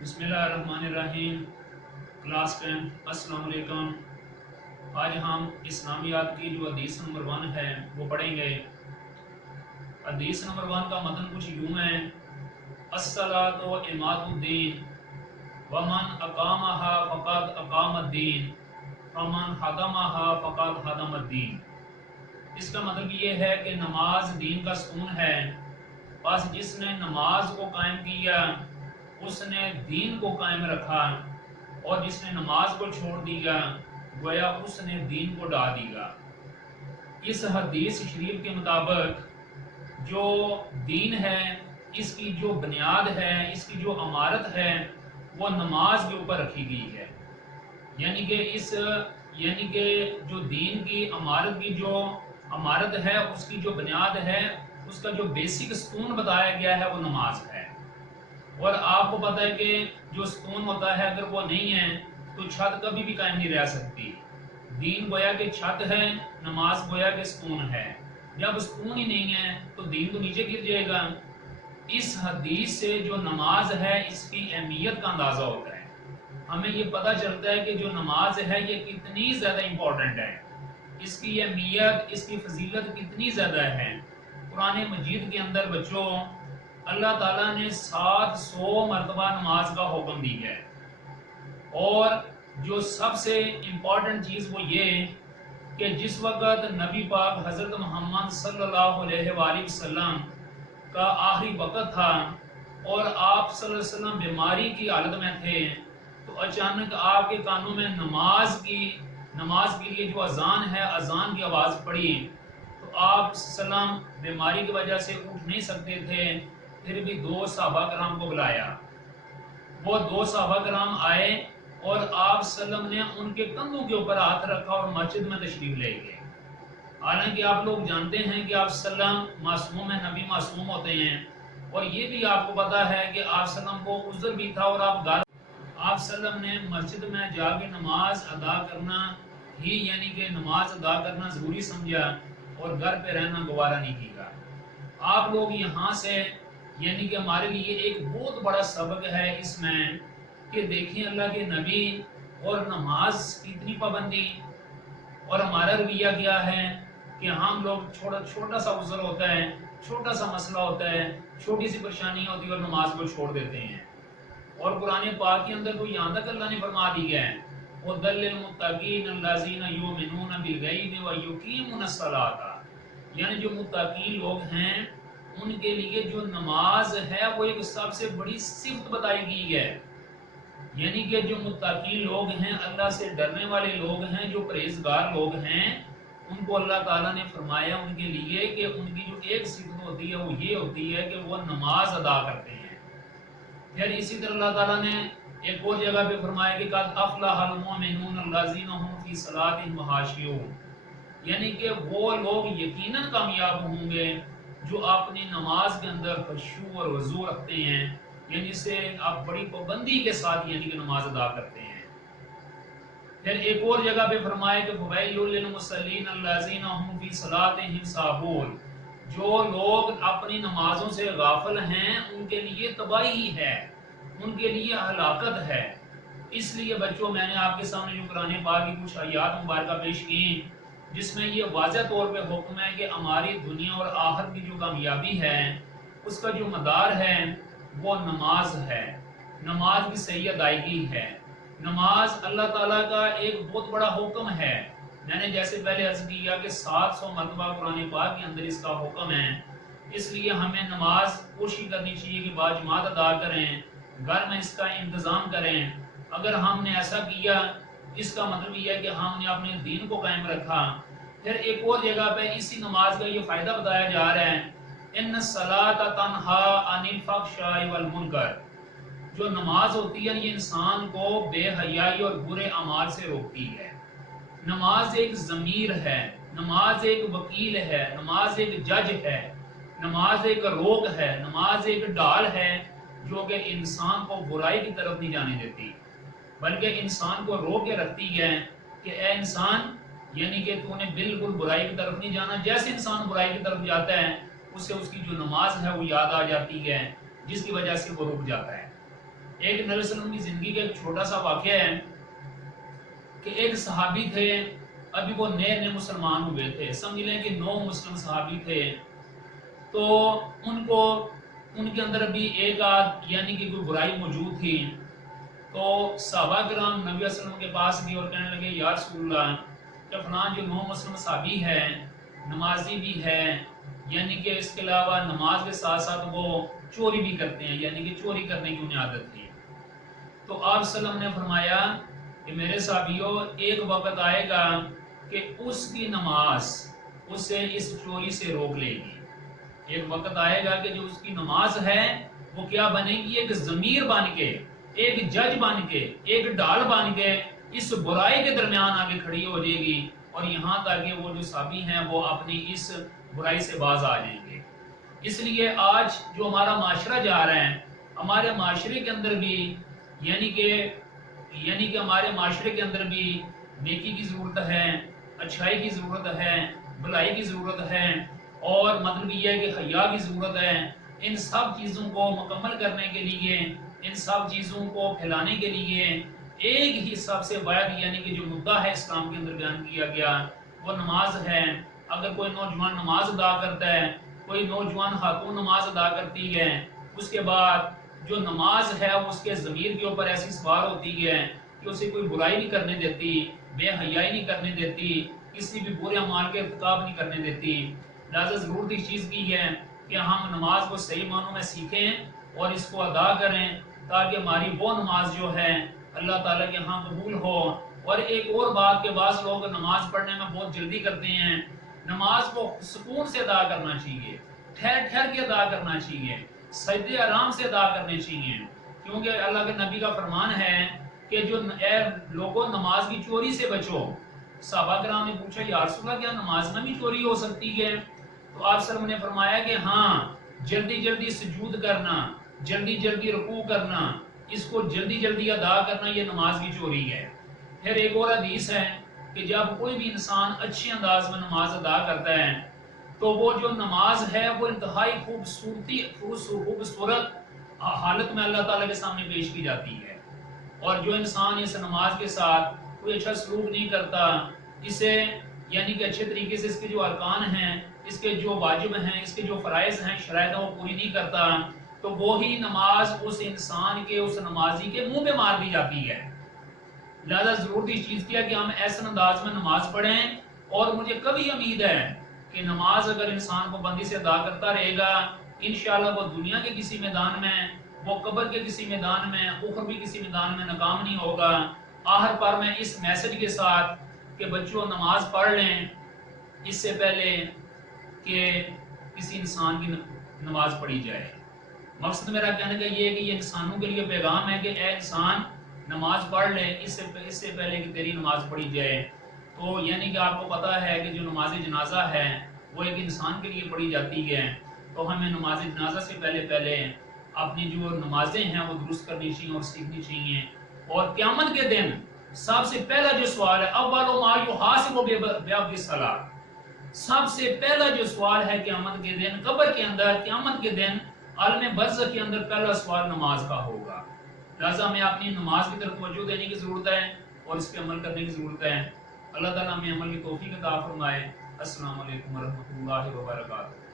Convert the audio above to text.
بسم اللہ الرحمن الرحیم۔ کلاس 10 السلام علیکم۔ آج ہم اسلامیات کی جو حدیث نمبر 1 ہے وہ پڑھیں گے۔ حدیث نمبر 1 کا متن کچھ یوں ہے: الصلاۃ عماد الدین ومن اقامها فقد اقام الدین ومن حدمها فقد حدم الدین۔ اس کا مطلب یہ ہے کہ نماز دین کا ستون ہے، بس جس نے نماز کو قائم کیا اس نے دین کو قائم رکھا، اور جس نے نماز کو چھوڑ دیا گویا اس نے دین کو ڈھا دیا۔ اس حدیث شریف کے مطابق جو دین ہے، اس کی جو بنیاد ہے، اس کی جو عمارت ہے وہ نماز کے اوپر رکھی گئی ہے۔ یعنی کہ جو دین کی عمارت کی جو عمارت ہے، اس کی جو بنیاد ہے، اس کا جو بیسک ستون بتایا گیا ہے وہ نماز ہے۔ اور آپ کو پتہ ہے کہ جو ستون ہوتا ہے اگر وہ نہیں ہے تو چھت کبھی بھی قائم نہیں رہ سکتی۔ دین گویا کہ چھت ہے، نماز گویا کہ ستون ہے۔ جب ستون ہی نہیں ہے تو دین تو نیچے گر جائے گا۔ اس حدیث سے جو نماز ہے اس کی اہمیت کا اندازہ ہوتا ہے۔ ہمیں یہ پتہ چلتا ہے کہ جو نماز ہے یہ کتنی زیادہ امپورٹنٹ ہے، اس کی اہمیت، اس کی فضیلت کتنی زیادہ ہے۔ قرآن مجید کے اندر بچوں اللہ تعالیٰ نے 700 مرتبہ نماز کا حکم دی ہے، اور جو سب سے امپورٹنٹ چیز وہ یہ کہ جس وقت نبی پاک حضرت محمد صلی اللہ علیہ وآلہ وسلم کا آخری وقت تھا اور آپ صلی اللہ علیہ وسلم بیماری کی حالت میں تھے، تو اچانک آپ کے کانوں میں نماز کے لیے جو اذان ہے، اذان کی آواز پڑی، تو آپ صلی اللہ علیہ وسلم بیماری کی وجہ سے اٹھ نہیں سکتے تھے، پھر بھی 2 صحابہ کرام کو بلایا۔ وہ 2 صحابہ کرام آئے اور آپ صلی اللہ علیہ وسلم نے ان کے کندھوں کے اوپر ہاتھ رکھا اور مسجد میں تشریف لے گئے۔ حالانکہ آپ لوگ جانتے ہیں کہ آپ صلی اللہ علیہ وسلم معصوم ہیں، نبی معصوم ہوتے ہیں، اور یہ بھی آپ کو پتا ہے کہ آپ صلی اللہ علیہ وسلم کو عذر بھی تھا، اور آپ صلی اللہ علیہ وسلم نے مسجد میں جا کے نماز ادا کرنا ہی یعنی کہ نماز ادا کرنا ضروری سمجھا اور گھر پہ رہنا گوارا نہیں کیا۔ آپ لوگ یہاں سے یعنی کہ ہمارے لیے ایک بہت بڑا سبق ہے اس میں کہ دیکھیں اللہ کے نبی اور نماز کی اتنی پابندی، اور ہمارا رویہ کیا ہے کہ ہم لوگ چھوٹا سا عذر ہوتا ہے، چھوٹا سا مسئلہ ہوتا ہے، چھوٹی سی پریشانی ہوتی ہے اور نماز کو چھوڑ دیتے ہیں۔ اور قرآن پاک کے اندر تو یہاں تک اللہ نے فرما دیا ہے وَدَلِّ الْمُتَّقِينَ الَّذِينَ يُؤْمِنُونَ بِالْغَيْبِ وَيُقِيمُونَ الصَّلَاةَ، یعنی جو متقین لوگ ہیں ان کے لیے جو نماز ہے وہ ایک سب سے بڑی صفت بتائی گئی ہے۔ یعنی کہ جو متقی لوگ ہیں، اللہ سے ڈرنے والے لوگ ہیں، جو پرہیزگار لوگ ہیں، ان کو اللہ تعالیٰ نے فرمایا ان کے لیے کہ ان کی جو ایک صفت ہوتی ہے وہ یہ ہوتی ہے کہ وہ نماز ادا کرتے ہیں۔ پھر اسی طرح اللہ تعالیٰ نے ایک اور جگہ پہ فرمایا کہ قد افلح المؤمنون الذین هم فی صلاتهم خاشعون، یعنی کہ وہ لوگ یقیناً کامیاب ہوں گے جو اپنی نماز کے اندر خشوع اور وضو رکھتے ہیں، یعنی سے آپ بڑی پابندی کے ساتھ یعنی کہ نماز ادا کرتے ہیں۔ پھر ایک اور جگہ پہ فرمایا کہ فویل للمصلین الذین هم فی صلاتهم ساہون، جو لوگ اپنی نمازوں سے غافل ہیں ان کے لیے تباہی ہے، ان کے لیے ہلاکت ہے۔ اس لیے بچوں میں نے آپ کے سامنے جو قرآن پاک کی کچھ آیات مبارکہ پیش کی جس میں یہ واضح طور پہ حکم ہے کہ ہماری دنیا اور آخرت کی جو کامیابی ہے اس کا جو مدار ہے وہ نماز ہے، نماز کی صحیح ادائیگی ہے۔ نماز اللہ تعالیٰ کا ایک بہت بڑا حکم ہے۔ میں نے جیسے پہلے عرض کیا کہ 700 مرتبہ قرآن پاک کے اندر اس کا حکم ہے، اس لیے ہمیں نماز کوشش کرنی چاہیے کہ باجماعت ادا کریں، گھر میں اس کا انتظام کریں۔ اگر ہم نے ایسا کیا اس کا مطلب یہ ہے کہ ہم نے اپنے دین کو قائم رکھا۔ پھر ایک اور جگہ پہ اسی نماز کا یہ فائدہ بتایا جا رہا ہے ان الصلاۃ تنہی عن الفحشاء والمنکر، جو نماز ہوتی ہے یہ انسان کو بے حیائی اور برے اعمال سے روکتی ہے۔ نماز ایک ضمیر ہے، نماز ایک وکیل ہے، نماز ایک جج ہے، نماز ایک روک ہے، نماز ایک ڈال ہے جو کہ انسان کو برائی کی طرف نہیں جانے دیتی بلکہ انسان کو روک کے رکھتی ہے کہ اے انسان یعنی کہ تو نے بالکل برائی کی طرف نہیں جانا۔ جیسے انسان برائی کی طرف جاتا ہے اسے اس کی جو نماز ہے وہ یاد آ جاتی ہے جس کی وجہ سے وہ رک جاتا ہے۔ ایک نبی صلی اللہ علیہ وسلم کی زندگی کا ایک چھوٹا سا واقعہ ہے کہ ایک صحابی تھے، ابھی وہ نئے نئے مسلمان ہوئے تھے، سمجھ لیں کہ 9 مسلم صحابی تھے، تو ان کے اندر بھی ایک آدھ یعنی کہ کوئی برائی موجود تھی، تو صحابہ کرام نبی صلی اللہ علیہ وسلم کے پاس گئے اور کہنے لگے یا رسول اللہ کہ فلاں جو 9 مسلم صحابی ہے، نمازی بھی ہے، یعنی کہ اس کے علاوہ نماز کے ساتھ ساتھ وہ چوری بھی کرتے ہیں، یعنی کہ چوری کرنے کی انہیں عادت تھی۔ تو آپ صلی اللہ علیہ وسلم نے فرمایا کہ میرے صحابیوں، ایک وقت آئے گا کہ اس کی نماز اسے اس چوری سے روک لے گی۔ ایک وقت آئے گا کہ جو اس کی نماز ہے وہ کیا بنے گی؟ ایک ضمیر بن کے، ایک جج بن کے، ایک ڈال بن کے اس برائی کے درمیان آگے کھڑی ہو جائے گی، اور یہاں تک کہ وہ جو صحابی ہیں وہ اپنی اس برائی سے باز آ جائیں گے۔ اس لیے آج جو ہمارا معاشرہ جا رہا ہے، ہمارے معاشرے کے اندر بھی یعنی کہ ہمارے معاشرے کے اندر بھی نیکی کی ضرورت ہے، اچھائی کی ضرورت ہے، بھلائی کی ضرورت ہے، اور مطلب یہ ہے کہ حیا کی ضرورت ہے۔ ان سب چیزوں کو مکمل کرنے کے لیے، ان سب چیزوں کو پھیلانے کے لیے ایک ہی سب سے واحد یعنی کہ جو مدعا ہے اسلام کے اندر بیان کیا گیا وہ نماز ہے۔ اگر کوئی نوجوان نماز ادا کرتا ہے، کوئی نوجوان خاتون نماز ادا کرتی ہے، اس کے بعد جو نماز ہے وہ اس کے ضمیر کے اوپر ایسی سوار ہوتی ہے کہ اسے کوئی برائی نہیں کرنے دیتی، بے حیائی نہیں کرنے دیتی، کسی بھی برے اعمال کے ارتکاب نہیں کرنے دیتی۔ لہٰذا ضرورت اس چیز کی ہے کہ ہم نماز کو صحیح معنوں میں سیکھیں اور اس کو ادا کریں، تاکہ ہماری وہ نماز جو ہے اللہ تعالیٰ کے ہاں قبول ہو۔ اور ایک اور بات کہ بعض لوگ نماز پڑھنے میں بہت جلدی کرتے ہیں، نماز کو سکون سے ادا کرنا چاہیے، ٹھہر ٹھہر کے ادا کرنا چاہیے، سجدے آرام سے ادا کرنے چاہیے، کیونکہ اللہ کے نبی کا فرمان ہے کہ جو اے لوگوں نماز کی چوری سے بچو۔ صحابہ کرام نے پوچھا یا رسول اللہ کیا نماز میں بھی چوری ہو سکتی ہے؟ تو آپ صلی اللہ علیہ وسلم نے فرمایا کہ ہاں، جلدی جلدی سجود کرنا، جلدی جلدی رکوع کرنا، اس کو جلدی جلدی ادا کرنا، یہ نماز کی چوری ہے۔ پھر ایک اور حدیث ہے کہ جب کوئی بھی انسان اچھے انداز میں نماز ادا کرتا ہے تو وہ جو نماز ہے وہ انتہائی خوبصورت حالت میں اللہ تعالیٰ کے سامنے پیش کی جاتی ہے، اور جو انسان اس نماز کے ساتھ کوئی اچھا سلوک نہیں کرتا، اسے یعنی کہ اچھے طریقے سے اس کے جو ارکان ہیں، اس کے جو واجب ہیں، اس کے جو فرائض ہیں، شرائط ہیں وہ پوری نہیں کرتا، تو وہی نماز اس انسان کے، اس نمازی کے منہ پہ مار دی جاتی ہے۔ لہذا ضرورت اس چیز کی ہے کہ ہم ایسے انداز میں نماز پڑھیں، اور مجھے کبھی امید ہے کہ نماز اگر انسان کو بندی سے ادا کرتا رہے گا، انشاءاللہ وہ دنیا کے کسی میدان میں، وہ قبر کے کسی میدان میں، اخروی کسی میدان میں ناکام نہیں ہوگا۔ آخر پر میں اس میسج کے ساتھ کہ بچوں نماز پڑھ لیں اس سے پہلے کہ کسی انسان کی نماز پڑھی جائے۔ مقصد میرا کہنے کا یہ ہے کہ یہ انسانوں کے لیے پیغام ہے کہ اے انسان نماز پڑھ لے اس سے پہلے کہ تیری نماز پڑھی جائے۔ تو یعنی کہ آپ کو پتہ ہے کہ جو نماز جنازہ ہے وہ ایک انسان کے لیے پڑھی جاتی ہے، تو ہمیں نماز جنازہ سے پہلے اپنی جو نمازیں ہیں وہ درست کرنی چاہیے اور سیکھنی چاہیے۔ اور قیامت کے دن سب سے پہلا جو سوال ہے اول ما یحاسب بعبد الصلاۃ، سب سے پہلا جو سوال ہے قیامت کے دن، قبر کے اندر، قیامت کے دن، عالم برزخ کے اندر پہلا سوال نماز کا ہوگا۔ لہٰذا ہمیں اپنی نماز کی طرف توجہ دینے کی ضرورت ہے اور اس پہ عمل کرنے کی ضرورت ہے۔ اللہ تعالیٰ ہمیں عمل کی توفیق عطا فرمائے۔ السلام علیکم ورحمۃ اللہ وبرکاتہ۔